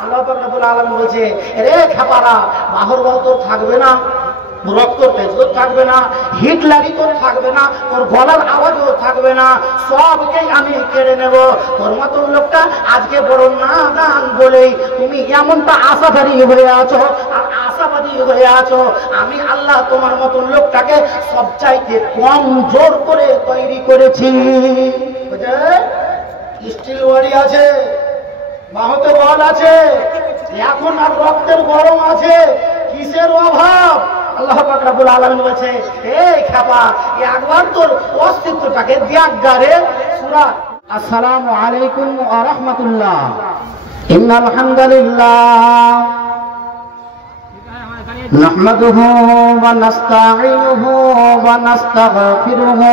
আল্লাহ পাক রব্বুল আলামিন বলছে, রে খাপারা, বাহর বল তোর থাকবে না, রক্ত তেজ তোর থাকবে না, হিটলারি তোর থাকবে না, তোর গলার আওয়াজও থাকবে না, সবকেই আমি কেড়ে নেব। তোর মতন লোকটা আজকে বড় নাদান বলেই তুমি এমনটা আশাধারী হয়ে আছো আর আশাবাদী হয়ে আছো। আমি আল্লাহ তোমার মতন লোকটাকে সবচাইতে কম জোর করে তৈরি করেছি। স্টিল ওয়ারি আছে, বাহুতে বল আছে, এখন আর রক্তের গরম আছে, কিসের অভাব? আল্লাহ পাক রব্বুল আলামিন বলেছে, এই খাপা, একবার তোর অস্তিত্বটাকে দেখ গারে। সূরা আসসালামু আলাইকুম ওয়া রাহমাতুল্লাহ। ইন্নাল হামদালিল্লাহ নাহমাদুহু ওয়া নাস্তাঈনুহু ওয়া নাস্তাগফিরুহু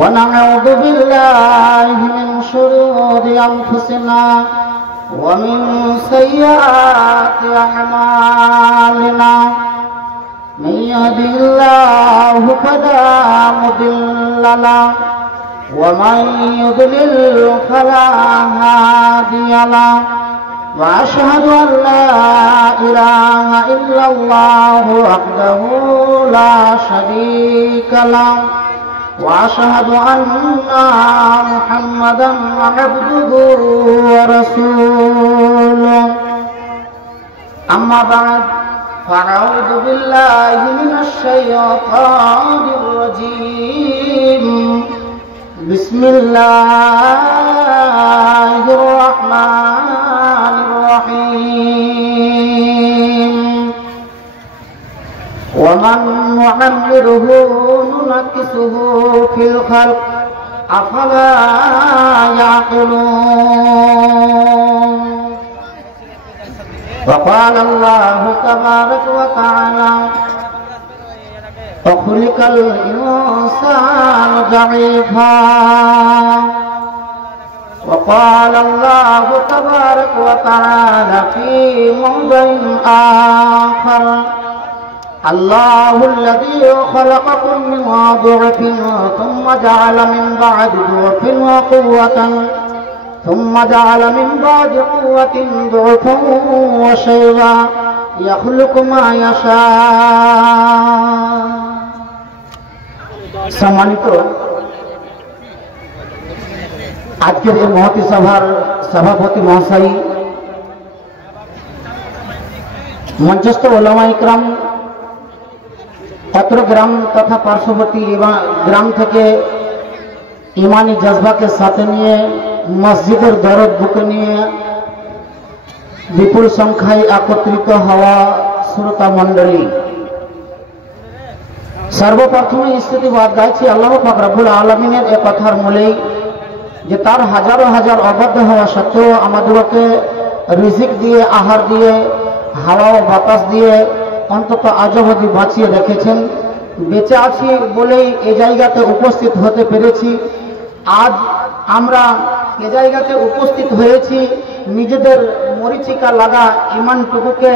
ونعوذ بالله من شرور أنفسنا ومن سيئات أعمالنا من يهده الله فلا مضل له ومن يضلل فلا هادي له وأشهد أن لا إله إلا الله وحده لا شريك له وأشهد أن محمدا عبده ورسوله أما بعد فأعوذ بالله من الشيطان الرجيم بسم الله الرحمن الرحيم ومن نعمره ننكسه في الخلق أفلا يعقلون وقال الله تبارك وتعالى وخلق الإنسان ضعيفا وقال الله تبارك وتعالى في موضع آخر الله الذي خلقكم من ضعف ثم جعل من بعد ضعف وقوة ثم جعل من بعد قوة ضعفا وشيبا يخلق ما يشاء। সম্মানিত আজকের এই মহতী সভার সভাপতি মহাশয়, মঞ্চস্থ ওলামা ইকরাম, অত্র গ্রাম তথা পার্শ্ববর্তী গ্রাম থেকে ইমানি জজবাকে সাথে নিয়ে মসজিদের দরদ বুকে নিয়ে বিপুল সংখ্যায় একত্রিত হওয়া শ্রোতা মণ্ডলী, সর্বপ্রথমে স্তুতিবাদ গাইছি আল্লাহ পাক রব্বুল আলামিনের এ কথার মূলেই যে তার হাজারো হাজার অবাধ্য হওয়া সত্ত্বেও আমাদেরকে রিজিক দিয়ে, আহার দিয়ে, হাওয়া ও বাতাস দিয়ে অন্তত আজ অবধি বাঁচিয়ে রেখেছেন। বেঁচে আছি বলেই এ জায়গাতে উপস্থিত হতে পেরেছি। আজ আমরা এ জায়গাতে উপস্থিত হয়েছি নিজেদের মরিচিকা লাগা ইমানটুকুকে,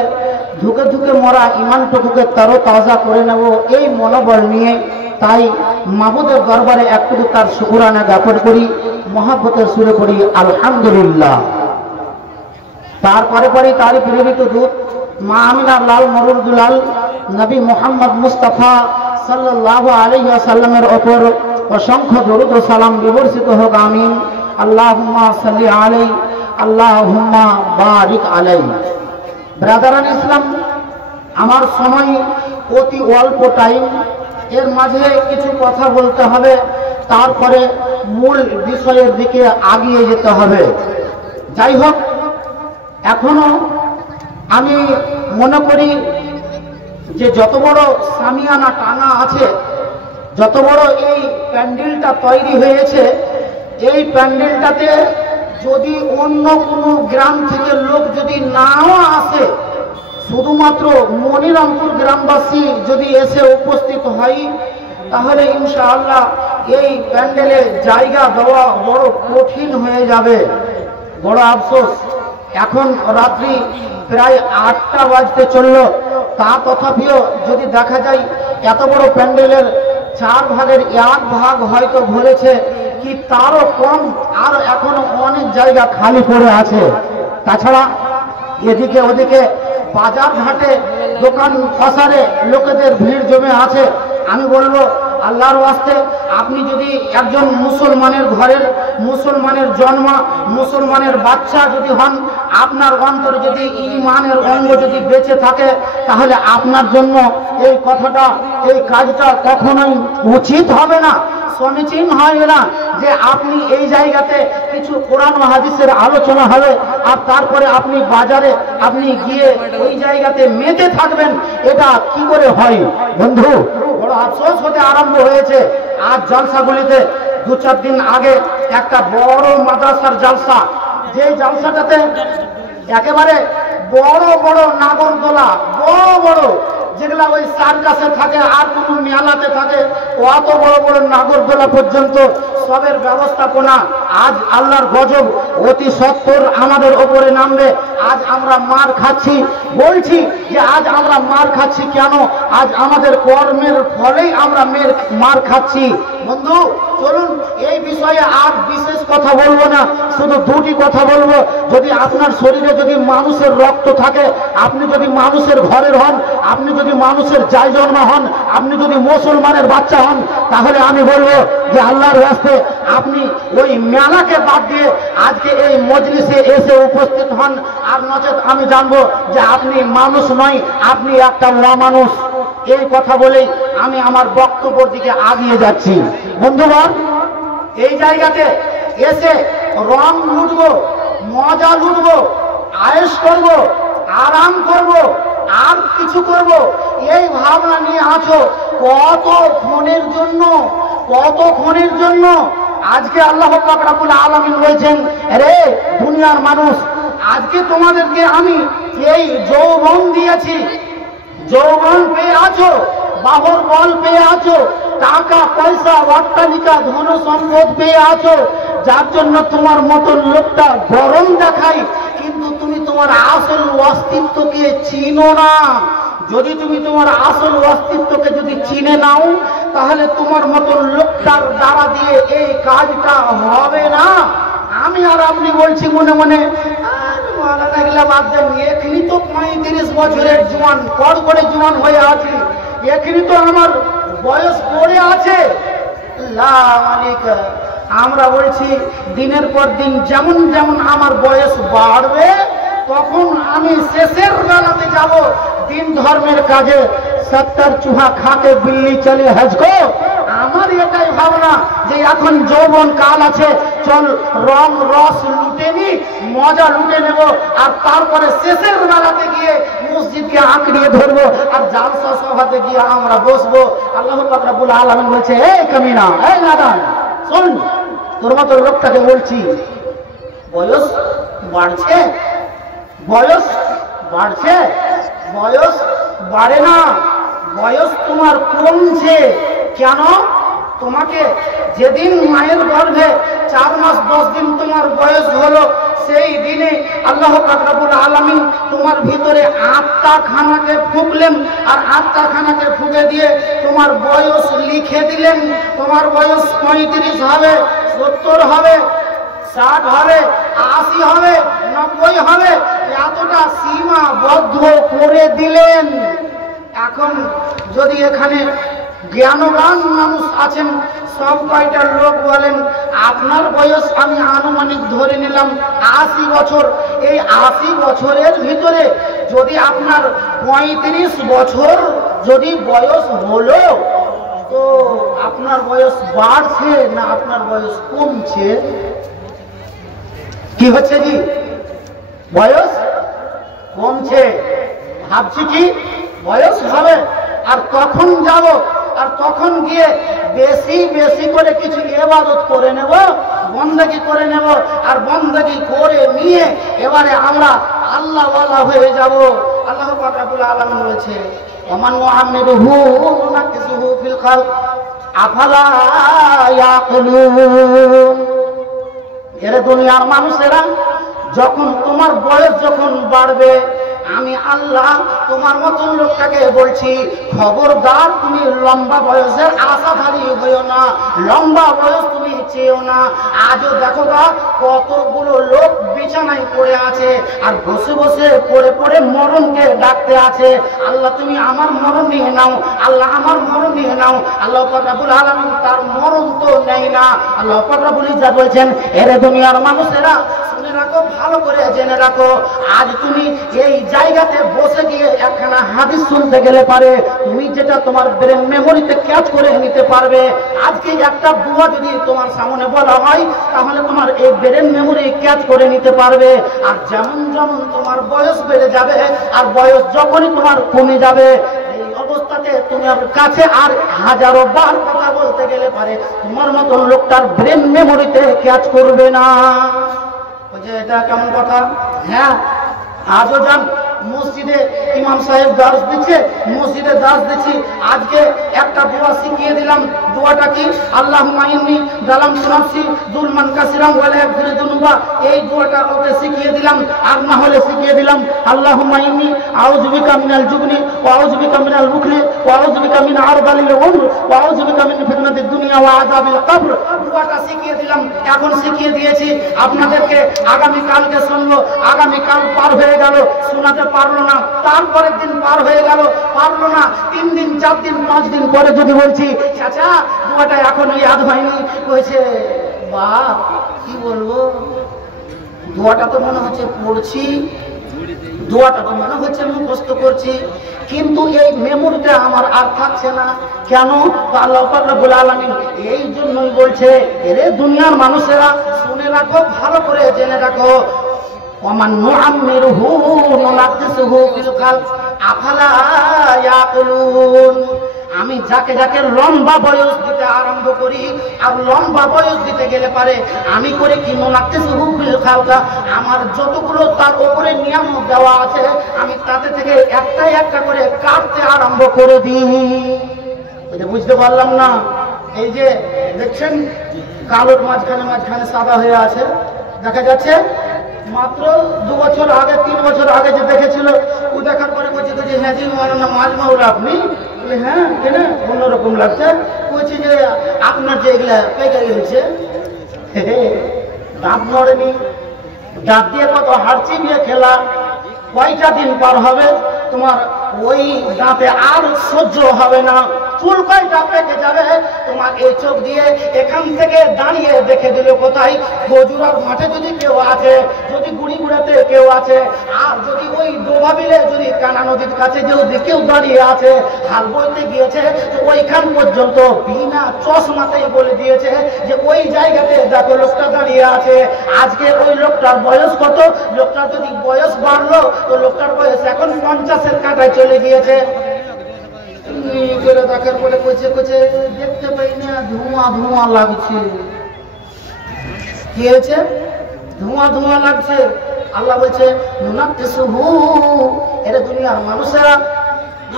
ধুকে ধুকে মরা ইমানটুকুকে তারো তাজা করে নেব এই মনোবল নিয়ে। তাই মাবুদের দরবারে একটু তার শুকরানা জ্ঞাপন করি, মহাব্বতের সুরে করি আলহামদুলিল্লাহ। তারপরে পরে তার প্রেরিত দূত মা আমিনার লাল মরুর দুলাল নবী মুহাম্মদ মুস্তাফা সাল্লাল্লাহু আলাইহি ওয়াসাল্লামের ওপর অসংখ্য দরুদ ও সালাম বিবর্ষিত হোক, আমিন। আল্লাহুম্মা সাল্লি আলাইহি আল্লাহুম্মা বারিক আলাইহি। ব্রাদারান ইসলাম, আমার সময় অতি অল্প টাইম, এর মাঝে কিছু কথা বলতে হবে, তারপরে মূল বিষয়ের দিকে আগিয়ে যেতে হবে। যাই হোক, এখনো আমি মনে করি যে যত বড় সামিয়ানা টানা আছে, যত বড় এই প্যান্ডেলটা তৈরি হয়েছে, এই প্যান্ডেলটাতে যদি অন্য কোনো গ্রাম থেকে লোক যদি নাও আসে, শুধুমাত্র মনিরামপুর গ্রামবাসী যদি এসে উপস্থিত হয়, তাহলে ইনশাআল্লাহ এই প্যান্ডেলে জায়গা দেওয়া বড় কঠিন হয়ে যাবে। বড় আফসোস, এখন রাত্রি প্রায় 8টা বাজতে চলল, তা তথাপিও যদি দেখা যায় এত বড় প্যান্ডেলের 4 ভাগের 1 ভাগ হয়তো ভরেছে কি তারও কম, আর এখনো অনেক জায়গা খালি পড়ে আছে। তাছাড়া এদিকে ওদিকে বাজার ঘাটে দোকান ফসারে লোকেদের ভিড় জমে আছে। আমি বলবো আল্লাহর ওয়াস্তে আপনি যদি একজন মুসলমানের ঘরের মুসলমানের জন্ম মুসলমানের বাচ্চা যদি হন, আপনার অন্তরে যদি ঈমানের অঙ্গ যদি বেঁচে থাকে, তাহলে আপনার জন্য এই কথাটা এই কাজটা কখনোই উচিত হবে না, সমীচীন হয় না যে আপনি এই জায়গাতে কিছু কোরআন ও হাদিসের আলোচনা হবে আর তারপরে আপনি বাজারে আপনি গিয়ে ওই জায়গাতে মেতে থাকবেন। এটা কি করে হয় বন্ধু? বড় আফসোস হতে আরম্ভ হয়েছে। আজ জলসাগুলিতে 2-4 দিন আগে একটা বড় মাদ্রাসার জলসা, যে জলসাটাতে একেবারে বড় বড় নাগরদোলা, বড় বড় যেগুলা ওই সার্কাসে থাকে আর কোনো মেলাতে থাকে, অত বড় বড় নাগরদোলা পর্যন্ত সবের ব্যবস্থাপনা। আজ আল্লাহর গজব অতি সত্বর আমাদের ওপরে নামবে। আজ আমরা মার খাচ্ছি, বলছি যে আজ আমরা মার খাচ্ছি কেন? আজ আমাদের কর্মের ফলেই আমরা মার খাচ্ছি। বন্ধু চলুন এই বিষয়ে আর বিশেষ কথা বলবো না, শুধু দুটি কথা বলবো। যদি আপনার শরীরে যদি মানুষের রক্ত থাকে, আপনি যদি মানুষের ঘরের হন, আপনি যদি মানুষের জায় জন্মা হন, আপনি যদি মুসলমানের বাচ্চা হন, তাহলে আমি বলবো যে আল্লাহর রাস্তে আপনি ওই মেলাকে বাদ দিয়ে আজকে এই মজলিসে এসে উপস্থিত হন। আর নচেত আমি জানবো যে আপনি মানুষ নয়, আপনি একটা অমানুষ। এই কথা বলেই আমি আমার বক্তব্যের দিকে আগিয়ে যাচ্ছি। বন্ধুগণ, এই জায়গাতে এসে রং লুটবো, মজা লুটবো, আয়েশ করব, আরাম করব, আর কিছু করব, এই ভাবনা নিয়ে আছো কতক্ষণের জন্য, কতক্ষণের জন্য? আজকে আল্লাহ পাক রব্বুল আলামিন বলেছেন, রে দুনিয়ার মানুষ, আজকে তোমাদেরকে আমি এই যৌবন দিয়েছি, যৌবন পেয়ে আছো, বাহর বল পেয়ে আছো, টাকা পয়সা অট্টালিকা ধন সম্পদ পেয়ে আছো, যার জন্য তোমার মতন লোকটা গরম দেখায়, কিন্তু তুমি তোমার আসল অস্তিত্বকে চিনো না। যদি তুমি তোমার আসল অস্তিত্বকে যদি চিনে নাও, তাহলে তোমার মতন লোকটার দ্বারা দিয়ে এই কাজটা হবে না। আমি আর আপনি বলছি মনে মনে, এখনই তো 35 বছরের জোয়ান, কড়কড়ে জোয়ান হয়ে আছি, এখনই তো আমার বয়স পড়ে আছে। আমরা বলছি দিনের পর দিন যেমন যেমন আমার বয়স বাড়বে, তখন আমি শেষের বেলাতে যাব দিন ধর্মের কাজে। 70 চুহা খাকে বিল্লি চলে হজকো। আমার এটাই ভাবনা যে এখন যৌবন কাল আছে, চল রং রস লুটে নি, মজা লুটে নেব, আর তারপরে শেষের বেলাতে গিয়ে মসজিদকে আঁকড়িয়ে ধরবো আর জালসা সভাতে গিয়ে আমরা বসবো। আল্লাহ পাক রব্বুল আলামিন বলছে, এই কামিনা, এই নাদান, শোন, তোর মতো লোকটাকে বলছি, বয়স বাড়ছে, বয়স বাড়ছে, বয়স বাড়ে না, বয়স তোমার কমছে। কেন? তোমাকে যেদিন মায়ের গর্ভে 4 মাস 10 দিন তোমার বয়স হলো, সেই দিনে আল্লাহ পাক রব্বুল আলামিন তোমার ভিতরে আত্মাখানাকে ফুঁকলেন, আর আত্মাখানাকে ফুঁকে দিয়ে তোমার বয়স লিখে দিলেন। তোমার বয়স 35 হবে, 70 হবে, 60 হবে, 80 হবে, 90 হবে, এতটা সীমাবদ্ধ করে দিলেন। এখন যদি এখানে জ্ঞানবান মানুষ আছেন, সব কয়টা লোক বলেন আপনার বয়স আমি আনুমানিক ধরে নিলাম 80 বছর। এই 80 বছরের ভিতরে যদি আপনার 35 বছর যদি বয়স হলো, তো আপনার বয়স বাড়ছে না আপনার বয়স কমছে? কি হচ্ছে জি? বয়স কমছে। ভাবছি কি বয়স হবে, আর তখন যাব, আর তখন গিয়ে বেশি বেশি করে কিছু ইবাদত করে নেব, বন্দেগী করে নেব, আর বন্দেগী করে নিয়ে এবারে আমরা আল্লাহ ওয়ালা হয়ে যাব। আল্লাহ পাক রব্বুল আলামিন বলেছে, ওমান মুআম্মিরুহু নাকিসুহু ফিল খালক আফালা ইয়াকুলুন। এর দুনিয়ার মানুষেরা, যখন তোমার বয়স যখন বাড়বে, আমি আল্লাহ তোমার মতন লোকটাকে বলছি, খবরদার তুমি লম্বা বয়সের আশাধারী হইও না। লম্বা বয়স তুমি চেয়েও না। আজও দেখো গা কতগুলো লোক বিছানায় পড়ে আছে আর বসে বসে পড়ে পড়ে মরণকে ডাকতে আছে, আল্লাহ তুমি আমার মরণ নিয়ে নাও, আল্লাহ আমার মরণ নিয়ে নাও। আল্লাহ পাক রব্বুল আলামিন তার মরণ তো নেয় না। আল্লাহ পাক রব্বুল ইজ্জত বলছেন, এরে দুনিয়ার মানুষেরা শুনে রাখো, ভালো করে জেনে রাখো, আজ তুমি এই জায়গাতে বসে গিয়ে একখানা হাদিস শুনতে গেলে পারে তুমি যেটা তোমার ব্রেন মেমোরিতে ক্যাচ করে নিতে পারবে। আজকে একটা দোয়া যদি তোমার সামনে বলা হয় তাহলে তোমার এই ব্রেন মেমোরি ক্যাচ করে নিতে পারবে। আর যেমন যেমন তোমার বয়স বেড়ে যাবে আর বয়স যখনই তোমার কমে যাবে, এই অবস্থাতে তোমার কাছে আর হাজারো বার কথা বলতে গেলে পারে তোমার মতন লোকটার ব্রেন মেমোরিতে ক্যাচ করবে না। বুঝে এটা কেমন কথা? হ্যাঁ, আজও যান মসজিদে ইমাম সাহেব দার্স দিচ্ছে, মসজিদে দার্স দিচ্ছি, আজকে একটা দোয়া শিখিয়ে দিলাম। দোয়াটা কি? আল্লাহুম্মা ইন্নী যালামতু নাফসি যুলমান কাসীরান ওয়া লা ইয়াগফিরু যুনুবা। এই দোয়াটা ওকে শিখিয়ে দিলাম। আর না হলে শিখিয়ে দিলাম আল্লাহুম্মা ইন্নী আউযু বিকা মিনাল জুবনি ওয়া আউযু বিকা মিনাল বুখলি ওয়া আউযু বিকা মিন আরদালিল উমর ওয়া আউযু বিকা মিন ফিতনাতিদ দুনিয়া ওয়া আযাবিল কবর। দোয়াটা শিখিয়ে দিলাম, এখন শিখিয়ে দিয়েছি আপনাদেরকে। আগামী কালকে শুনবো, আগামী কাল পার হয়ে গেল, শোনাতে পারলো না, তারপরের দিন পার হয়ে গেল, পারলো না, 3 দিন 4 দিন 5 দিন পরে যদি বলছি চাচা দোয়াটা এখনো ইয়াদ হয়নি, কইছে বাপ কি বলবো, দোয়াটা তো মনে হচ্ছে পড়ছি, দোয়াটা তো মনে হচ্ছে মুখস্থ করছি, কিন্তু এই মেমোরিটা আমার আর থাকছে না। কেন? আল্লাহ পাক রব্বুল আলামিন এই জন্যই বলছে, এরে দুনিয়ার মানুষেরা শুনে রাখো, ভালো করে জেনে রাখো, ওমান নুআম্মিরহু নুনাক্কিসুহু ফিল খালক আফালা ইয়াকুলুন। আমি যাকে যাকে লম্বা বয়স দিতে আরম্ভ করি, আর লম্বা বয়স দিতে গেলে পারে আমি করে কি নুনাক্কিসুহু ফিল খালক, আমার যতগুলো তার উপরে নিয়ামত দেওয়া আছে আমি তাতে থেকে একটা একটা করে কাটতে আরম্ভ করে দিই। এটা বুঝতে পারলাম না। এই যে দেখছেন কালোর মাঝখানে মাঝখানে সাদা হয়ে আছে, দেখা যাচ্ছে মাত্র 2 বছর আগে 3 বছর আগে যে দেখেছিল, ও দেখার পরে বলছে যে হ্যাঁ জি মাওলানা মাঝ মাওলা আপনি, হ্যাঁ কেন অন্যরকম লাগছে, বলছি যে আপনার যে এগুলা পেকে গেছে, দাঁত নড়েনি, দাঁত দিয়ে কত হাড়চি দিয়ে খেলা, কয়টা দিন পার হবে তোমার ওই দাঁতে আর সহ্য হবে না, চুল কয়টা পেকে যাবে তোমার এই চোখ দিয়ে এখান থেকে দাঁড়িয়ে দেখে দিল কোথায় গজুরার মাঠে যদি কেউ আছে, যদি গুড়িগুড়াতে কেউ আছে, আর যদি ওই ডোবা বিলে যদি কানা নদীর কাছে যদি কেউ দাঁড়িয়ে আছে হাল বইতে গিয়েছে, তো ওইখান পর্যন্ত বিনা চশমাতেই বলে দিয়েছে যে ওই জায়গাতে দেখো লোকটা দাঁড়িয়ে আছে। আজকে ওই লোকটার বয়স কত? লোকটার যদি বয়স বাড়লো তো লোকটার বয়স এখন 50-এর কাঁটায় চলে গিয়েছে। দেখার পরে কইছে কইছে দেখতে পাই না, ধোঁয়া ধোঁয়া লাগছে। কি হয়েছে? ধোঁয়া ধোঁয়া লাগছে। আল্লাহ বলছে নুনাক্কিসুহু, এর দুনিয়ার মানুষেরা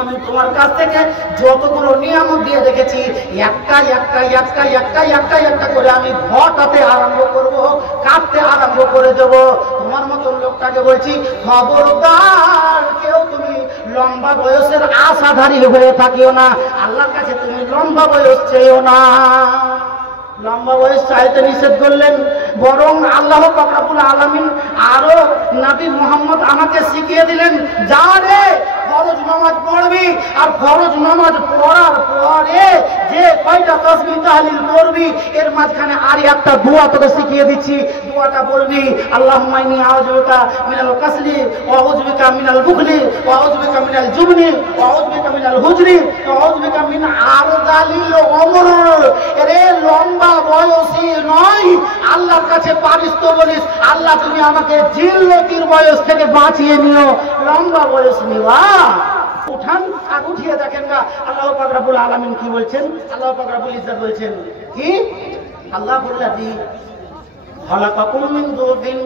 আমি তোমার কাছ থেকে যতগুলো নিয়ামত দিয়ে রেখেছি একটা একটা একটা একটা একটা একটা করে আমি ঘটাতে আরম্ভ করব, কাটতে আরম্ভ করে দেব। তোমার মতন লোকটাকে বলছি খবরদার কেউ তুমি লম্বা বয়সের আশাধারী হয়ে থাকিও না, আল্লাহর কাছে তুমি লম্বা বয়স চেয়েও না। লম্বা বয়স চাইতে নিষেধ করলেন, বরং আল্লাহ পাক রব্বুল আলামিন আরো নবী মুহাম্মদ আমাকে শিখিয়ে দিলেন, যা রে ফরজ নামাজ পড়বি, আর ফরজ নামাজ পড়ার পরে যে কয়টা তাসবিহ তাহলিল করবি এর মাঝখানে আর একটা দোয়া তোকে শিখিয়ে দিচ্ছি। দোয়াটা বলবি আল্লাহুম্মা ইন্নী আউযু বিকা মিনাল কাসলি ওয়া আউযু বিকা মিনাল বুখলি ওয়া আউযু বিকা মিনাল জুবনি ওয়া আউযু বিকা মিনাল হুজরি ওয়া আউযু বিকা মিন আরদালিল উমর। এরে লম্বা বয়সী নয়, আল্লাহর কাছে পারিস তো বলিস আল্লাহ তুমি আমাকে জিল্লতির বয়স থেকে বাঁচিয়ে নিও, লম্বা বয়স নিবা। উঠান আর উঠিয়ে দেখেন না আল্লাহ পাক রব্বুল আলামিন কি বলছেন। আল্লাহ পাক রব্বুল ইজ্জত বলছেন কি? আল্লাহ বললাযী খালাকাকুম মিন যুফিন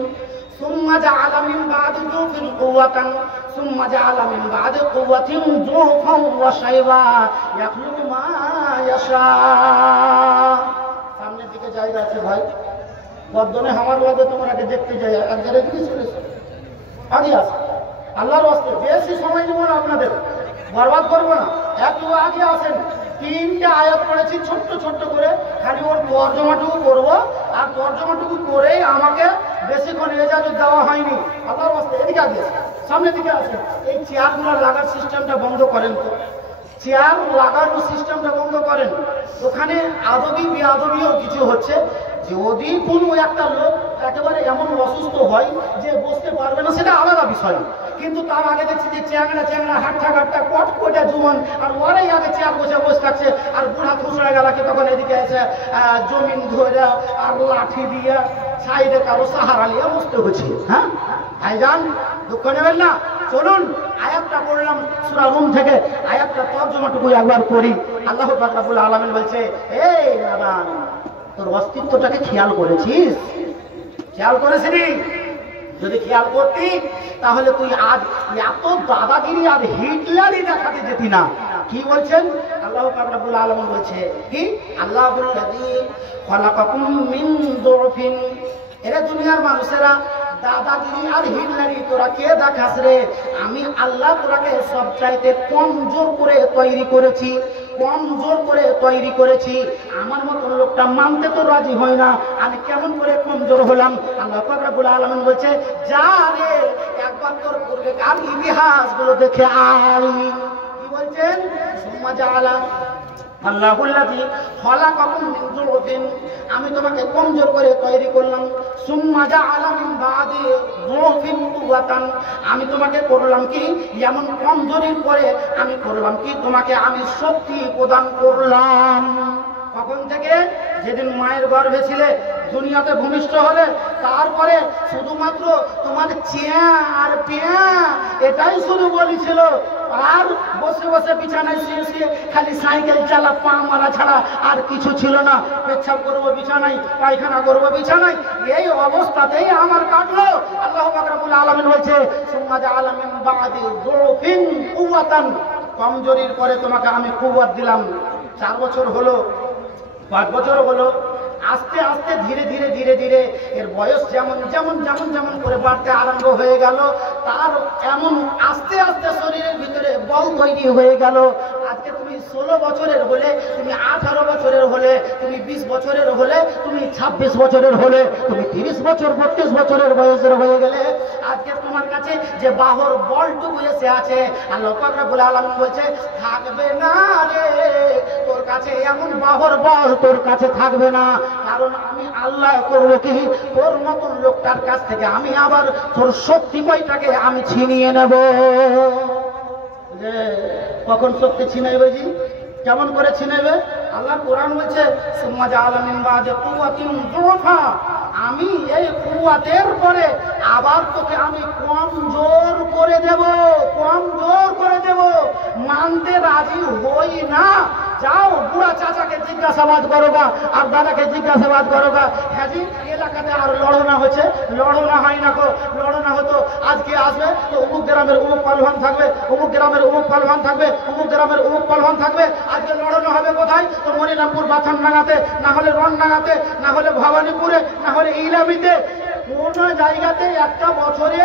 সুম্মা জাআলা মিন বা'দি যুফিন কুওয়াতান সুম্মা জাআলা মিন বা'দি কুওয়াতিন যুফান ওয়া শাইবা ইয়াখলুকু মা ইয়াশা। সামনের দিকে জায়গা আছে ভাই, বর্ধনে আমার বাদে তোমরাকে দেখতে যাই, এক জায়গায় কি চলেছে আগে আছে। আল্লাহর ওয়াস্তে বেশি সময় নেব না, আপনাদের বরবাদ করবো না, একটু আগে আসেন। 3টে আয়াত পড়েছি ছোট্ট ছোট্ট করে, খালি ওর তর্জমাটুকু করবো, আর তর্জমাটুকু করেই আমাকে বেশিক্ষণ এজাজত দেওয়া হয়নি। আল্লাহর রাস্তা এদিকে আসে, সামনের দিকে আসে। এই চেয়ারগুলো লাগার সিস্টেমটা বন্ধ করেন তো, চেয়ার লাগানোর সিস্টেমটা বন্ধ করেন। ওখানে আদবি বেআদবিও কিছু হচ্ছে। যদি কোনো একটা লোক একেবারে এমন অসুস্থ হয় যে বসতে পারবে না, সেটা আলাদা বিষয়, কিন্তু তার আগে দেখছি যে চ্যাংড়া চ্যাংড়া হাট্টা ঘাট্টা কট কোটা জুমন, আর ওরাই আগে চেয়ার বসে থাকছে, আর বুড়া খুচরা গেলাকে তখন এদিকে এসে জমিন ধরে আর লাঠি দিয়ে সাইডে কারো সাহারা নিয়ে বসতে হচ্ছে। হ্যাঁ ভাইজান, দুঃখ নেবেন না, চলুন আয়াতটা পড়লাম সূরা রুম থেকে, আয়াতটা তর্জমাটুকু একবার করি। আল্লাহ পাক রব্বুল আলামিন বলছে, এই নাদান, তোর অস্তিত্বটাকে খেয়াল করেছিস? খেয়াল করেছিস? যদি খেয়াল করতি তাহলে তুই আজ এত দাদাগিরি আর হিটলারই দেখাতে যেতি না। কি বলছেন আল্লাহ পাক রব্বুল আলামিন? বলছে কি, আল্লাহুল্লাযী খালাকাকুম মিন দুরফিন। এরা দুনিয়ার মানুষেরা দাদাগিরি আর হিটলারি তোরা কে দেখাস রে? আমি আল্লাহ তোরাকে সব চাইতে কমজোর করে তৈরি করেছি, কমজোর করে তৈরি করেছি। আমার মতন লোকটা মানতে তো রাজি হয় না, আমি কেমন করে কমজোর হলাম? আল্লাহ পাক রব্বুল আলামিন বলছে, যা রে একবার তোর পূর্বেকার ইতিহাসগুলো দেখে আয়। কি বলছেন? সুম্মা জাআলা আল্লাহুল্লাযী খালাকাকুম মিন দুরফিন, আমি তোমাকে কমজোর করে তৈরি করলাম। সুম্মা জাআলা মিন বাদি দুরফিন কুওয়াতান, আমি তোমাকে করলাম কি, এমন কমজোরির পরে আমি করলাম কি, তোমাকে আমি শক্তি প্রদান করলাম। কখন থেকে? যেদিন মায়ের গর্ভে ছিলে, দুনিয়াতে ভূমিষ্ঠ হলে, তারপরে শুধুমাত্র তোমার চেয়া আর পেয়া এটাই শুধু বলেছিল, আর বসে বসে বিছানায় শুয়ে শুয়ে খালি সাইকেল চালা পা মারা ছাড়া আর কিছু ছিল না। পেচ্ছাপ করবো বিছানায়, পায়খানা করবো বিছানায়, এই অবস্থাতেই আমার কাটলো। আল্লাহ পাক রব্বুল আলামিন বলছে, সুম্মা জাআলা মিন বাদি দুরফিন কুওয়াতান, কমজোরির পরে তোমাকে আমি কুওয়াত দিলাম। 4 বছর হলো, 5 বছর হলো, আস্তে আস্তে ধীরে ধীরে ধীরে ধীরে এর বয়স যেমন যেমন যেমন যেমন করে বাড়তে আরম্ভ হয়ে গেল, তার এমন আস্তে আস্তে শরীরের ভিতরে বল তৈরি হয়ে গেল। আজকে তুমি 16 বছরের হলে, তুমি 18 বছরের হলে, তুমি 20 বছরের হলে, তুমি 26 বছরের হলে, তুমি 30 বছর 32 বছরের বয়সের হয়ে গেলে, আজকে তোমার কাছে যে বাহর বলটুকু এসে আছে, আল্লাহ পাক রব্বুল আলামিন বলছে, থাকবে না রে তোর কাছে এমন বাহর বল, তোর কাছে থাকবে না। কারণ আমি আল্লাহ করবো কি, তোর মতন লোকটার কাছ থেকে আমি আবার তোর শক্তিময়টাকে আমি ছিনিয়ে নেব। কখন শক্তি ছিনাইবে জি? কেমন করে ছিনাইবে? আল্লাহ কোরআন বলছে, সুম্মা জাআলা মিন বাদি কুওয়াতিন দুরফা, আমি এই কুওয়াতের পরে আবার তোকে আমি কমজোর করে দেব, কমজোর করে দেব। মানতে রাজি হই না? যাও বুড়া চাচাকে জিজ্ঞাসাবাদ করোগা আর দাদাকে জিজ্ঞাসাবাদ করোগা, হ্যাঁ জি এলাকাতে আর লড়না হচ্ছে, লড়না হয় না, লড়না হতো আজকে আসবে তো অমুক গ্রামের অমুক পালওয়ান থাকবে, অমুক গ্রামের অমুক পালওয়ান থাকবে, অমুক গ্রামের অমুক পালওয়ান থাকবে। আজকে লড়না হবে কোথায়? তো মনিরামপুর বাথানডাঙ্গাতে, না হলে রনডাঙ্গাতে, না হলে ভবানীপুরে, না হলে ইলামিতে। কোন জায়গাতে একটা বছরে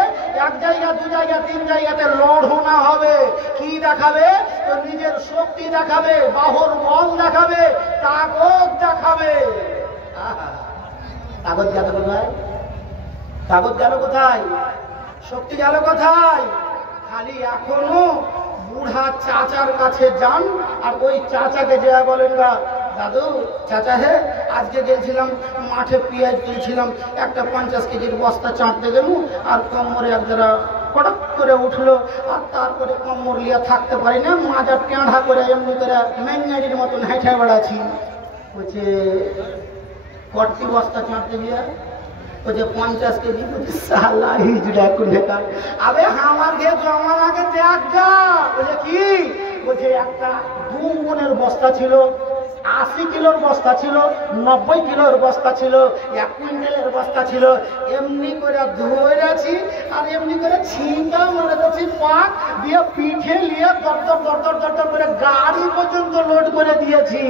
1 জায়গা 2 জায়গা 3 জায়গাতে লড়না হবে। কি দেখাবে? তো নিজের শক্তি দেখাবে, বাহুর বল দেখাবে, তাগত দেখাবে। তাগত গেল কোথায়? তাগত গেল কোথায়? শক্তি গেল কোথায়? খালি এখনো বুড়া চাচার কাছে যান, আর ওই চাচাকে যা বলেন, গা দাদু চাচা হে আজকে গেছিলাম মাঠে পেঁয়াজ তুলছিলাম, একটা 50 কেজির বস্তা চাঁটতে গেল, আর কোমরে এক যারা কটক করে উঠলো, আর তারপরে কোমর লিয়া থাকতে পারি না, মাজা টেঁড়া করে এমনি করে মেঙ্গাড়ির মতন হেঁটে বেড়াচ্ছি। বলছে কটি বস্তা চাঁটতে গিয়ে? বলছে 50 কেজি। বলছে সালা হিজড়া কোনটা? আবে আমার ঘে জমা আগে দেখ যা। বলে কি? বলছে একটা 2 মনের বস্তা ছিল, 80 কিলোর বস্তা ছিল, 90 কিলোর বস্তা ছিল, 1 কুইন্টালের বস্তা ছিল। এমনি করে ধরেছি আর এমনি করে ছিঁকা মনে করছি, পাক দিয়ে পিঠে নিয়ে দরদর দরদর দরদর করে গাড়ি পর্যন্ত লোড করে দিয়েছি।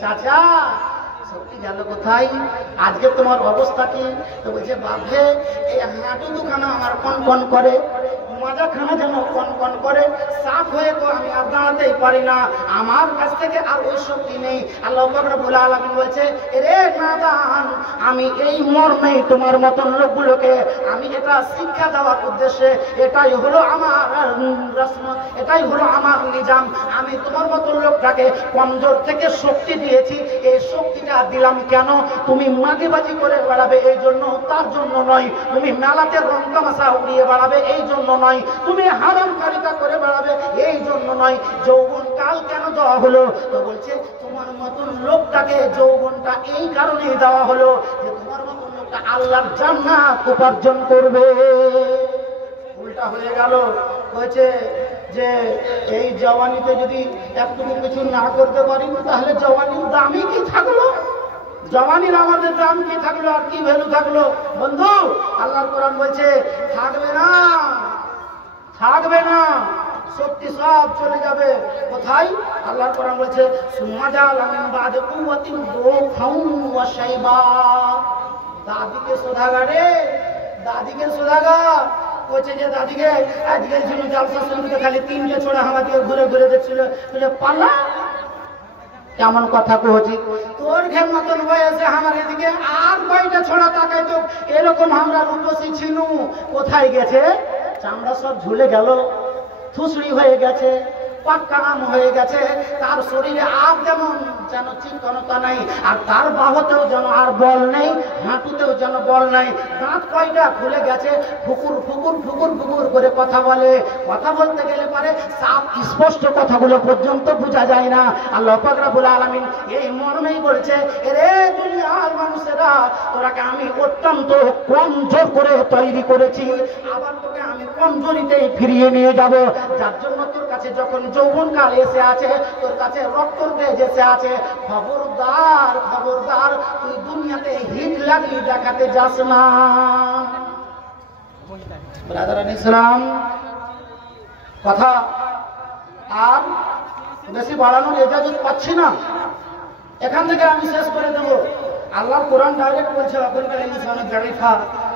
চাচা শক্তি গেল কোথায়? আজকে তোমার অবস্থা কি? তো বলছে বাপরে এই হাঁটু দুখানা আমার কন কন করে, পাজাখানা যেন কনকন করে, সাফ হয়ে তো আমি আর দাঁড়াতেই পারি না, আমার কাছ থেকে আর ওই শক্তি নেই। আল্লাহ পাক রব্বুল আলামিন বলছে, এরে নাদান, আমি এই মর্মেই তোমার মতন লোকগুলোকে আমি এটা শিক্ষা দেওয়ার উদ্দেশ্যে, এটাই হলো আমার রসম, এটাই হলো আমার নিজাম। আমি তোমার মতন লোকটাকে কমজোর থেকে শক্তি দিয়েছি। এই শক্তিটা দিলাম কেন? তুমি মাগিবাজি করে বেড়াবে এই জন্য, তার জন্য নয়। তুমি মেলাতে রং তামাশা উড়িয়ে বেড়াবে এই জন্য নয়। তুমি হারামকারিতা করে বেড়াবে এই জন্য নয়। যৌবন কাল কেন দেওয়া হলো? তো বলছে তোমার মতন লোকটাকে যৌবনটা এই কারণেই দেওয়া হলো যে তোমার মতন লোকটা আল্লাহর জান্নাত উপার্জন করবে। উল্টা হয়ে গেল, বলছে যে এই জওয়ানিতে যদি একটুকু কিছু না করতে পারি তাহলে জওয়ানির দামই কি থাকলো? জওয়ানির আমাদের দাম কি থাকলো? আর কি ভ্যালু থাকলো? বন্ধু, আল্লাহর কোরআন বলছে থাকবে না, থাকবে না, শক্তি সব চলে যাবে। কোথায়? আল্লাহর কোরআন বলছে সুমাজাল মিন বাদে কুওয়াতিন দুফাউন ওয়া শাইবা। দাদিকে শোধাগা রে, দাদিকে শোধাগা। বলছে যে দাদিকে আজকের জন্য জালসা শুনতে খালি 3টে ছোড়া আমাকে ঘুরে ঘুরে দেখছিল, বলে পালা কেমন কথা কহছি? তোর ঘের মতন বয়সে আমার এদিকে আর কয়টা ছোড়া তাকাই তো এরকম আমরা রূপসী ছিল। কোথায় গেছে? চামড়া সব ঝুলে গেল, থুসড়ি হয়ে গেছে, পাক্কা আম হয়ে গেছে। তার শরীরে আর যেমন যেন চিকনতা নাই, আর তার বাহুতেও যেন আর বল নেই, হাঁটুতেও যেন বল নাই। দাঁত কয়টা খুলে গেছে, ফুকুর ফুকুর ফুকুর ফুকুর করে কথা বলে। কথা বলতে গেলে পারে সাফ স্পষ্ট কথাগুলো পর্যন্ত বোঝা যায় না। আল্লাহ পাক রব্বুল আলামিন এই মর্মেই বলছে, এরে দুনিয়ার মানুষেরা, তোরাকে আমি অত্যন্ত কমজোর করে তৈরি করেছি, আবার তোকে আমি কমজোরিতেই ফিরিয়ে নিয়ে যাব। যার জন্য তোর কাছে যখন যৌবনকাল এসে আছে, তোর কাছে রক্তর তেজ এসে আছে, খবরদার খবরদার, তুই দুনিয়াতে হিট লাগিয়ে দেখাতে যাস না। ব্রাদারান ইসলাম, কথা আর বেশি বাড়ানোর ইজাজত পাচ্ছি না, এখান থেকে আমি শেষ করে দেব। আল্লাহ কোরআন ডাইরেক্ট বলছে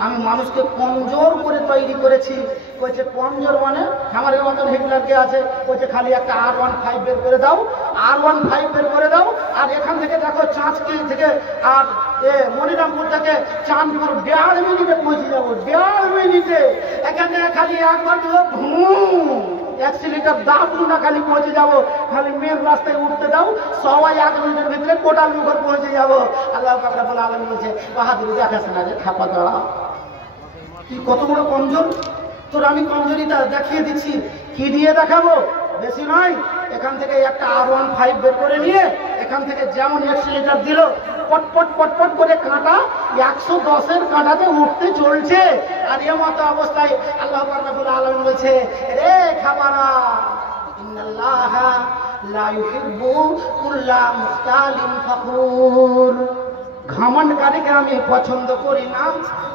আমি মানুষকে কমজোর করে তৈরি করেছি। বলছে কমজোর মানে আমার এর মতন হিটলারকে আছে, বলছে খালি একটা R15 বের করে দাও, R15 বের করে দাও, আর এখান থেকে দেখো চাঁচকি থেকে আর মনিরামপুর থেকে চাঁদপুর 1.5 মিনিটে পৌঁছে যাবো। 1.5 মিনিটে এখান থেকে খালি একবার অ্যাক্সিলিটার দাও না, খালি পৌঁছে যাবো। খালি মেন রাস্তায় উঠতে দাও, সবাই 1 মিনিটের ভিতরে কোটাল মুখর পৌঁছে যাবো। আল্লাহ পাক রব্বুল আলামিন বলছে বাহাদুরি দেখাস না রে খাপা দেওয়া, তুই কত বড় কমজোর, তোর আমি কমজোরিটা দেখিয়ে দিচ্ছি। কি দিয়ে দেখাবো? বেশি নয়, এখান থেকে একটা R15 বের করে নিয়ে এখান থেকে যেমন অ্যাক্সিলিটার দিল, পটপট পটপট করে কাঁটা 110-এর কাঁটাতে উঠতে চলছে। আর এর মতো অবস্থায় আল্লাহ পাক রব্বুল আলামিন বলছে, রে খাবারা, ইন্নাল্লাহা লা ইউহিব্বু কুল্লা মুখতালিন ফখুর। ঘমণ্ডকারীকে আমি পছন্দ করি না,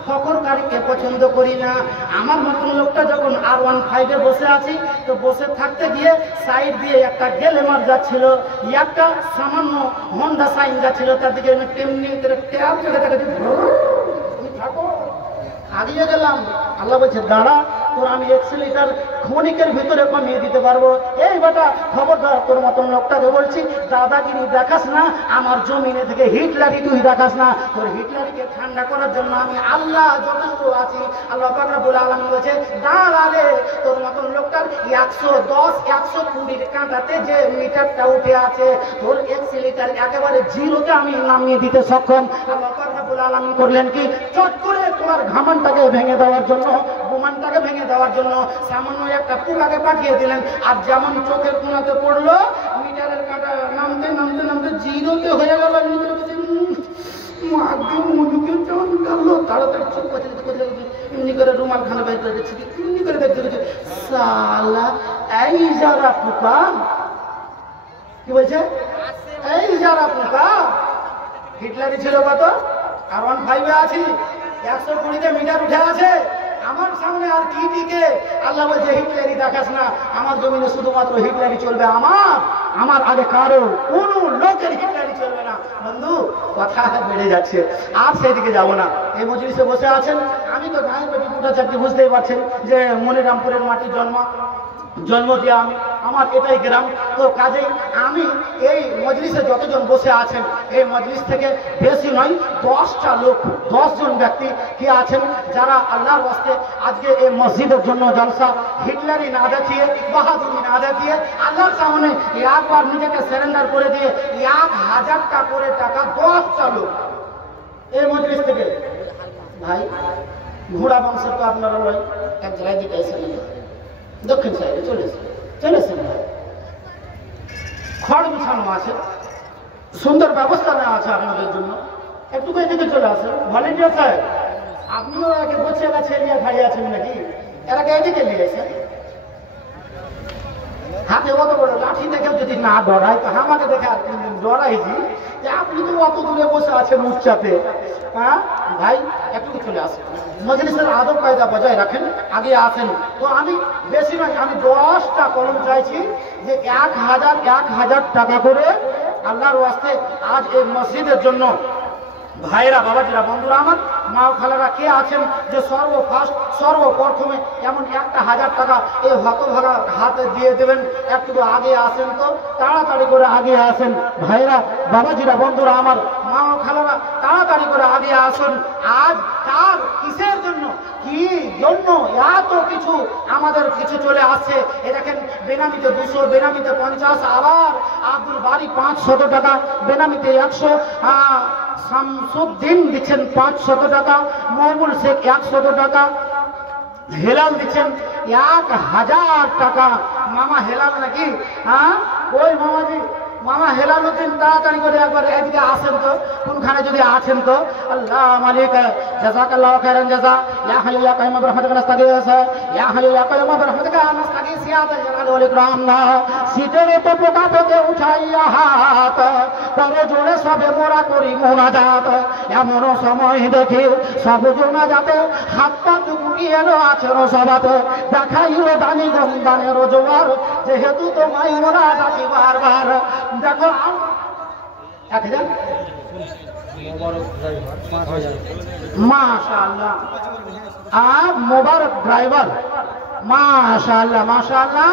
ফখরকারীকে পছন্দ করি না। আমার মতন লোকটা যখন R15-এ বসে আছি, তো বসে থাকতে গিয়ে সাইড দিয়ে একটা গেলেমার যাচ্ছিল, একটা সামান্য হন্ডা সাইন যাচ্ছিল, তার দিকে আমি তেমনি করে ট্যাপ করে দেখাচ্ছি, থাকো, হারিয়ে গেলাম। আল্লাহ বলছে দাঁড়া, তোর আমি অ্যাক্সিলিটার ক্ষণিকের ভিতরে কমিয়ে দিতে পারবো। এই বেটা খবরদার, তোর মতন লোকটাকে বলছি দাদাগিরি দেখাস না, আমার জমিনে থেকে হিটলারি তুই দেখাস না। তোর হিটলারিকে ঠান্ডা করার জন্য আমি আল্লাহ যথেষ্ট আছি। আল্লাহ পাক রব্বুল আলামিন বলছে দাঁড়ালে, তোর মতন লোকটার 110-120-এর কাঁটাতে যে মিটারটা উঠে আছে, তোর অ্যাক্সিলিটার একেবারে জিরোতে আমি নামিয়ে দিতে সক্ষম। আল্লাহ পাক রব্বুল আলামিন করলেন কি, চট করে তোমার ঘামানটাকে ভেঙে দেওয়ার জন্য, বুমানটাকে ভেঙে দেওয়ার জন্য সামান্য একটা পোকাকে পাঠিয়ে দিলেন। আর যেমন চোখের কোনাতে পড়লো, মিটারের কাঁটা নামতে নামতে নামতে জিরোতে হয়ে গেল। তাড়াতাড়ি চোখ এমনি করে রুমাল খানা বাইর করে দিচ্ছি, এমনি করে দেখতে দেখছি সালা এই যারা পোকা, কি বলছে এই যারা পোকা। হিটলারি ছিল কত? R15-এ আছি, 120-তে মিটার উঠে আছে আমার সামনে, আর কি টিকে? আল্লাহ বলছে হিটলারি দেখাস না, আমার জমিনে শুধুমাত্র হিটলারি চলবে আমার আগে কারো কোনো লোকের হিটলারি চলবে না। বন্ধু, কথা বেড়ে যাচ্ছে, আর সেদিকে যাবো না। এই মজলিসে বসে আছেন, আমি তো গায়ে পেটে ছোট চাকরি বুঝতেই পারছেন যে মনিরামপুরের মাটির জন্ম দিয়ে আমি আমার এটাই গ্রাম। তো কাজেই আমি এই মজলিসে যতজন বসে আছেন এই মজলিস থেকে বেশি নয় 10টা লোক 10 জন ব্যক্তি কি আছেন যারা আল্লাহর ওয়াস্তে আজকে এই মসজিদের জন্য জলসা হিটলারি না দেখিয়ে বাহাদুরি না দেখিয়ে আল্লাহর সামনে একবার নিজেকে সারেন্ডার করে দিয়ে 1000 টাকা করে টাকা 10টা লোক এই মজলিস থেকে। ভাই ঘোড়া বংশের তো আপনারা নয় এক জায়গায় দিকে এসে দক্ষিণ সাইডে চলেছেন খড় বিছানো আছে, সুন্দর ব্যবস্থা নেওয়া আছে আপনাদের জন্য। একটু এদিকে চলে আসেন ভলেন্টিয়ার সাহেব, আপনিও একে বসে গেছে নিয়ে খাই আছেন নাকি? এরাকে এদিকে নিয়ে এসেন। হাতে অত বড় লাঠি দেখে যদি না ডরায় তো আমাকে দেখে আর ডরাইছি যে আপনি তো অত দূরে বসে আছেন উচ্চাতে। হ্যাঁ ভাই একটু চলে আসেন, মজলিসের আদব কায়দা বজায় রাখেন, আগে আসেন। তো আমি বেশি নয়, আমি 10টা কলম চাইছি যে 1000 টাকা করে আল্লাহর ওয়াস্তে আজ এই মসজিদের জন্য। ভাইরা বাবাজিরা বন্ধুরা আমার মা খালারা কে আছেন যে সর্বপ্রথমে এমন 1000 টাকা এই হতভাগা হাতে দিয়ে দেবেন? একটু আগে আসেন তো, তাড়াতাড়ি করে আগে আসেন। ভাইরা বাবাজিরা বন্ধুরা আমার মা খালারা তাড়াতাড়ি করে আগে আসুন। আজ কার কিসের জন্য কি জন্য এত কিছু আমাদের কিছু চলে আসছে। এ দেখেন বেনামিতে 200, বেনামিতে 50, আবার আব্দুল বাড়ি 500 টাকা, বেনামিতে 100, শামসুদ্দিন দিচ্ছেন 500 টাকা, মহবুল শেখ 100 টাকা, হেলাল দিচ্ছেন 1000 টাকা। মামা হেলাল নাকি? হ্যাঁ ওই মামাজি মামা হেলালুদ্দিন তাড়াতাড়ি করে একবার এদিকে আসেন তো, কোনখানে যদি আছেন তো। আল্লাহ মালিক জাযাকাল্লাহু খাইরান জাযা। ইয়া হাইয়্যু ইয়া কাইয়্যুম বিরহমাতিকা নাস্তাগীস, ইয়া হাইয়্যু ইয়া কাইয়্যুম বিরহমাতিকা নাস্তাগীস, ইয়া যাল জালালি ওয়াল ইকরাম। শীতের তো পোকা পেতে উঠাইয়া হাত, পরে জোরে সবে মোরা করি মোনাজাত। এমন সময় দেখি সব জোনাজাতে হাত পা চুকিয়ে এলো আছেন সবাতে, দেখাইল দানি গন্দানের জোয়ার, যেহেতু তোমায় মোরা ডাকি বারবার। দেখো 1000 মাশাআল্লাহ, আর মোবারক ড্রাইভার মাশাআল্লাহ মাশাআল্লাহ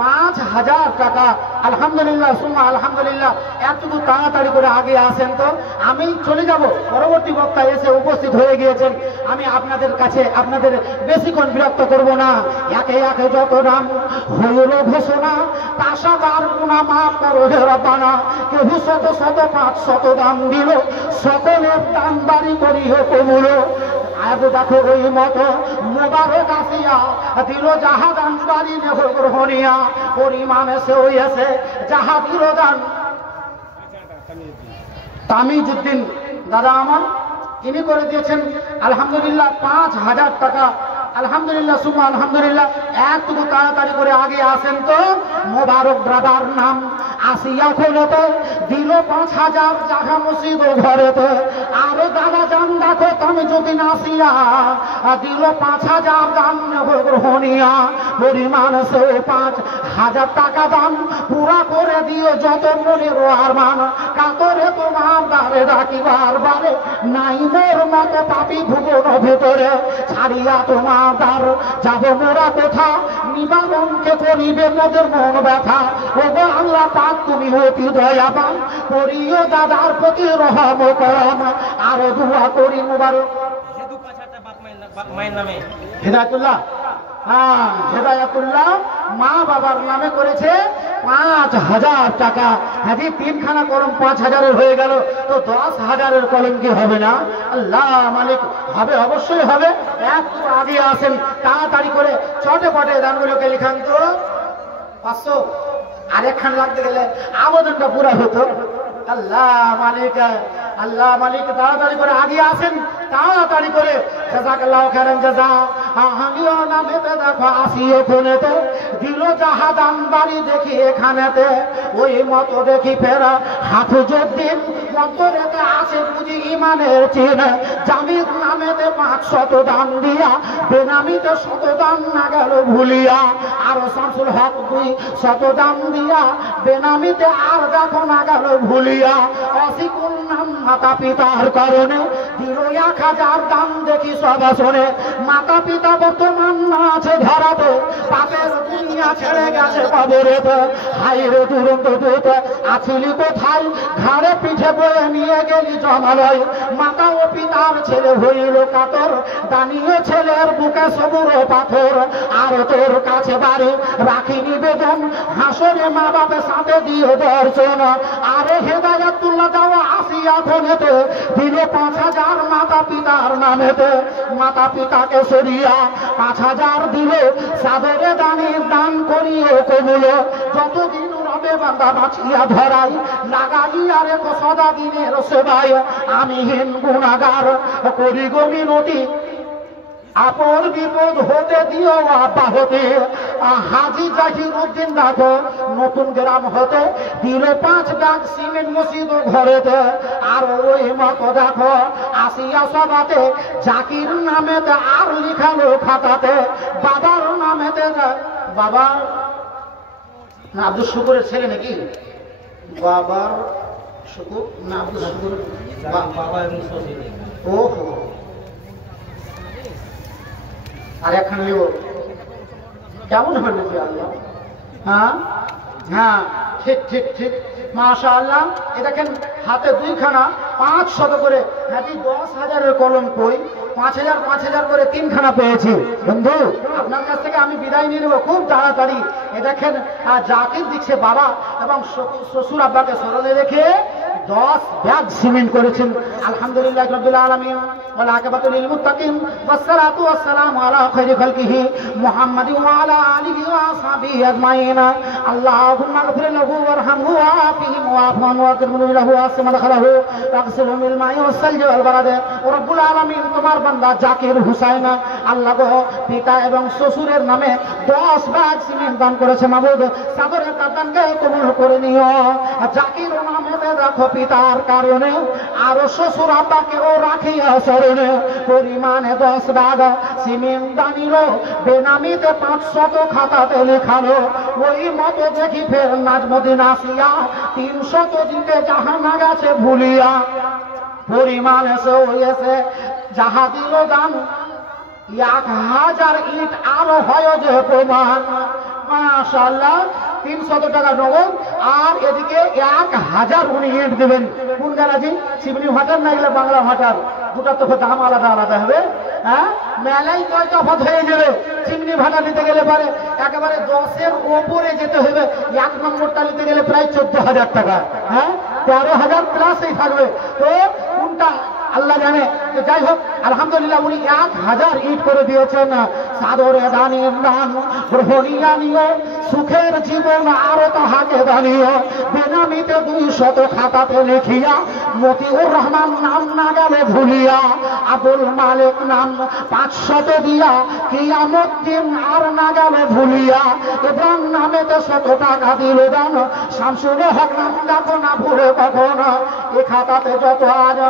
5000 টাকা। আলহামদুলিল্লাহ সুম্মা আলহামদুলিল্লাহ। একটু তাড়াতাড়ি করে আগে আসেন তো, আমি চলে যাব। পরবর্তী বক্তা এসে উপস্থিত হয়ে গিয়েছেন। আমি আপনাদের কাছে আপনাদের বেশিক্ষণ বিরক্ত করব না। একে একে যত নাম হইল ঘোষণা, তাসাবার গুণা মাফ করো হে রব্বানা। কেউ 100 500 দাম দিল, সকলের দাম বাড়ি করিও কমুল। আজ দেখো ওই মতো মোবারক আসিয়া দিল যাহা দান বাড়ি নেহ গ্রহণিয়া, পরিমাণে সে হইয়াছে যাহা দিল দান। তামিজউদ্দিন দাদা আমার ইনি করে দিয়েছেন আলহামদুলিল্লাহ 5000 টাকা। আলহামদুলিল্লাহ সুম্মা আলহামদুলিল্লাহ। একটু তাড়াতাড়ি করে আগে আসেন তো। মোবারক দাদার নাম আসিয়া খোলতে দিল 5000 জাগা মসজিদ ঘরেতে। আরো দাদা জান দেখো তামিজউদ্দিন আসিয়া দিল 5000 দাম গ্রহণিয়া, পরিমাণ সে 5000 টাকা দাম পুরা করে দিও যত মনের আরমান। কাতরে তোমার দ্বারে ডাকিবার বারে, নাই মোর মতো পাপি ভুবন ভেতরে। ছাড়িয়া তোমার দ্বার যাব মোরা কোথা, নিবারণকে করিবে মোদের মন ব্যথা। ওগো আল্লাহ পাক তুমি অতি দয়াবান, করিও দাদার প্রতি রহম করম। আরো দোয়া করি মোবারক হেদায়েতুল্লাহ। হ্যাঁ হেদায়েতুল্লাহ মা বাবার নামে করেছে 5000 টাকা। হ্যাঁ 3খানা কলম 5000-এর হয়ে গেল, তো 10,000-এর কলম কি হবে না? আল্লাহ মালিক হবে, অবশ্যই হবে। একটু আগে আসেন তাড়াতাড়ি করে, চটপটে দানগুলোকে লিখান তো। 500 আরেকখান লাগতে গেলে আবেদনটা পুরা হতো। আল্লাহ মালিক আল্লাহ মালিক তাড়াতাড়ি করে আগে আসেন, তাড়াতাড়ি করে। জাযাকাল্লাহু খাইরান জাযা। আমিও নামেতে দেখো আসিও ফোনেতে, দিল যাহা দাম বাড়ি দেখি এখানেতে। ওই মতো দেখি ফেরা হাফিজউদ্দিন মন্তরেতে আছে বুঝি ইমানের চিহ্ন। জামির নামেতে 500 দাম দিয়া, বেনামিতে 100 দাম না গেল ভুলিয়া। আর শামসুল হক 200 দাম দিয়া, বেনামিতে আর দেখো না গেল ভুলিয়া। অসিকুল নাম মাতা পিতার কারণে দিল 1000 দান দেখি সব শোনে। মাতা পিতা বর্তমান না আছে ধরাতে, পাপের দুনিয়া ছেড়ে গেছে কবরেতে। হাই রে দুরন্ত দূত আছিলি কোথায়, ঘাড়ে পিঠে বয়ে নিয়ে গেলি জমালয়। মাতা ও পিতার ছেলে হইল কাতর, দানিয়ে ছেলের বুকে সবুর পাথর। আর তোর কাছে বাড়ি রাখি নিবেদন, হাসরে মা বাপের সাথে দিও দর্শন। আরে হেদায়াতুল্লাহ দেওয়া আসিয়া ধনেতে, দিল 5000 মাতা পিতার নামেতে। মাতা পিতাকে সরিয়া 5000 দিল, সাদরে দানের দান করিও কবুল। যতদিন রবে বান্দা বাঁচিয়া ধরাই, লাগাইয়া রেখো সদা দিনের সেবায়। আমি হীন গুণাগার করি গো মিনতি, আপন বিপদ হতে দিও আপাহতে। হাজি জাহিরউদ্দিন দেখো নতুন গ্রাম হতে দিল 5 ব্যাগ সিমেন্ট মসজিদ ঘরেতে। আর ওই মতো দেখো আসিয়া সবাতে, জাকির নামেতে আর লিখালো খাতাতে। বাবার নামেতে, বাবার না আব্দুল শুকুরের ছেলে নাকি? বাবার শুকুর না আব্দুল শুকুর বাবা এবং শ্বশুর। ও আর এখন লিও কেমন হলো যে আল্লাহ। হ্যাঁ হ্যাঁ ঠিক ঠিক ঠিক মাশাআল্লাহ। এ দেখেন হাতে 2খানা 500 করে, নাকি 10,000-এর কলম কই 5000 5000 করে 3খানা পেয়েছি। বন্ধু আপনার কাছ থেকে আমি বিদায় নিয়ে নেব খুব তাড়াতাড়ি। এ দেখেন জাকির দিচ্ছে বাবা এবং শ্বশুর আব্বাকে স্মরণে রেখে 10 ব্যাগ সিমেন্ট করেছেন। আলহামদুলিল্লাহ রাব্বিল আলামিন ওয়াল আকিবাতু লিল মুত্তাকিন ওয়াসসালাতু ওয়াসসালামু আলা খায়রি খালকিহি মুহাম্মাদি ওয়া আলা আলিহি ওয়া আসহাবিহি আজমাইন। আল্লাহুম্মা গফির লাহু ওয়ারহামহু ওয়া আফিহি ওয়া আফওয়ান ওয়া আকরিম লাহু ওয়াসিমা দাখালাহু তাগসিলহু মিল মাই ওয়াস সালজি ওয়াল বারাদ। ও রব্বুল আলামিন তোমার বান্দা জাকির হুসাইন আল্লাহ গো পিতা এবং শ্বশুরের নামে 10 ব্যাগ সিমেন্ট দান করেছে। মাবুদ সাদরের দানকে কবুল করে নিও। জাকির নামে রাখো পিতার কারণে, আর শ্বশুর আব্বাকেও রাখিয়া স্মরণে। পরিমাণে 10 ব্যাগ সিমেন্ট দানিল, বেনামিতে 500 খাতাতে লেখালো। ওই মতো দেখি ফের নাজমুদ্দিন আসিয়া 300 দিতে জাহানা গেছে ভুলিয়া। পরিমাণে সে হয়েছে যাহা দিল দান 1000 ইট আরো হয় যে প্রমাণ। মাশাআল্লাহ 300 টাকা নগদ, আর এদিকে 1000 উনি ইট দেবেন। কোন গ্যারাজি? চিমনি ভাটার না গেলে বাংলা ভাটার? দুটার তো দাম আলাদা আলাদা হবে। হ্যাঁ মেলায় কয় তফাৎ হয়ে যাবে। চিমনি ভাটা নিতে গেলে পারে একেবারে 10-এর ওপরে যেতে হবে। 1 নম্বরটা নিতে গেলে প্রায় 14,000 টাকা। হ্যাঁ 13,000 প্লাসই থাকবে। তো কোনটা আল্লাহ জানে। যাই হোক আলহামদুলিল্লাহ উনি 1000 ইট করে দিয়েছেন। সাদরে দানের দান গ্রহণীয়া নিও, সুখের জীবন আরো তাহাকে দানিও। বেনামিতে 200 খাতাতে লিখিয়া, মতিউর রহমান নাম না গেলে ভুলিয়া। আবুল মালিক নাম 500 দিয়া, কিয়ামত দিন আর না গেলে ভুলিয়া। ইব্রাহিম নামেতে 100 টাকা দিল দান, শামসুল হক নাম দেখো না ভুলে কখনো। এ খাতাতে যত আজ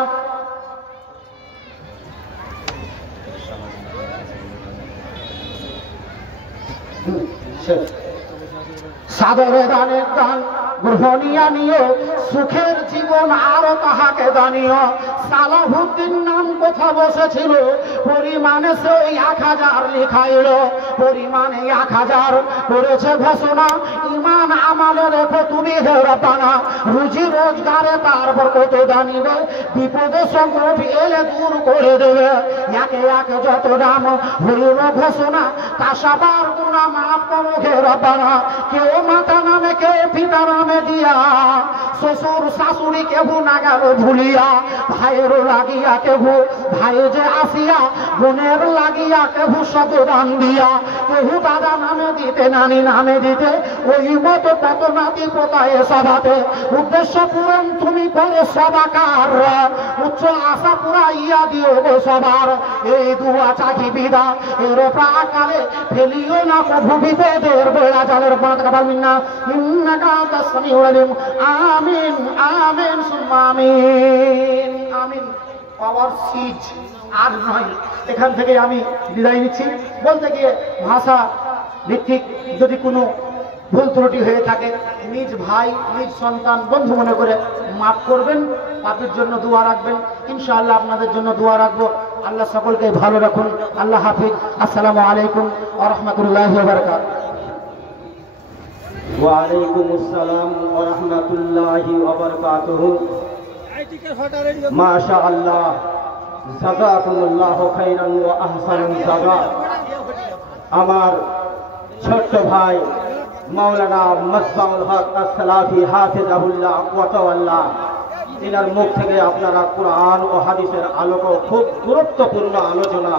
সাদরে দানের দান গ্রহণীয়া নিও, সুখের জীবন আরো তাহাকে দানিও। সালাহুদ্দিন নাম কোথা বসেছিল, পরিমাণে সে 1000 লিখাইল। পরিমাণে 1000 করেছে ঘোষণা, ইমান আমালে রেখো তুমি হে রব্বানা। রুজি রোজগারে তারপর কত দানিবে, বিপদে সংকট এলে দূর করে দেবে। একে একে যত দাম হইল ঘোষণা, তা সবার গুণা মাফ করো হে রব্বানা। কেউ মাতা নামে কেউ পিতা নামে দিয়া, শ্বশুর শাশুড়ি কেহু না গেল ভুলিয়া। ভাইয়ের লাগিয়া কেহু ভাই যে আসিয়া, বোনের লাগিয়া কেহু শত দান দিয়া। কেহু দাদা নামে দিতে নানি নামে দিতে, ওই মতো কত নাতি পোতায় সভাতে। উদ্দেশ্য পূরণ তুমি করো সবাকার, উচ্চ আশা পুরা ইয়া দিও গো সবার। এই দুয়া চাকি বিদা এর প্রাকালে, ফেলিও না প্রভু বিপদের বেড়া জলের বাঁধ কাপাল মিন্না ইন্নাকা আনতাস সামিউল আলিম। আমিন আমিন সুম্মা আমিন আমিন। পাওয়ার সিজ আর নয়। এখান থেকে আমি বিদায় নিচ্ছি। বলতে গিয়ে ভাষা ভিত্তিক যদি কোনো ভুল ত্রুটি হয়ে থাকে নিজ ভাই নিজ সন্তান বন্ধু মনে করে মাফ করবেন, পাপের জন্য দোয়া রাখবেন। ইনশাআল্লাহ আপনাদের জন্য দোয়া রাখবো। আল্লাহ সকলকে ভালো রাখুন। আল্লাহ হাফিজ। আসসালামু আলাইকুম ওয়া রাহমাতুল্লাহি ওয়া বারাকাতুহু। ওয়ালাইকুম আসসালাম ওয়া রাহমাতুল্লাহি ওয়া বারাকাতুহু। মাশাআল্লাহ, জাযাকুমুল্লাহু খাইরান ওয়া আহসানুল জাযা। আমার ছোট্ট ভাই মাওলানা মাসবাউল হক as-সালাফি হাফিজাহুল্লাহ ওয়া তাওয়াল্লাহ, এনার মুখ থেকে আপনারা কোরআন ও হাদিসের আলোকে খুব গুরুত্বপূর্ণ আলোচনা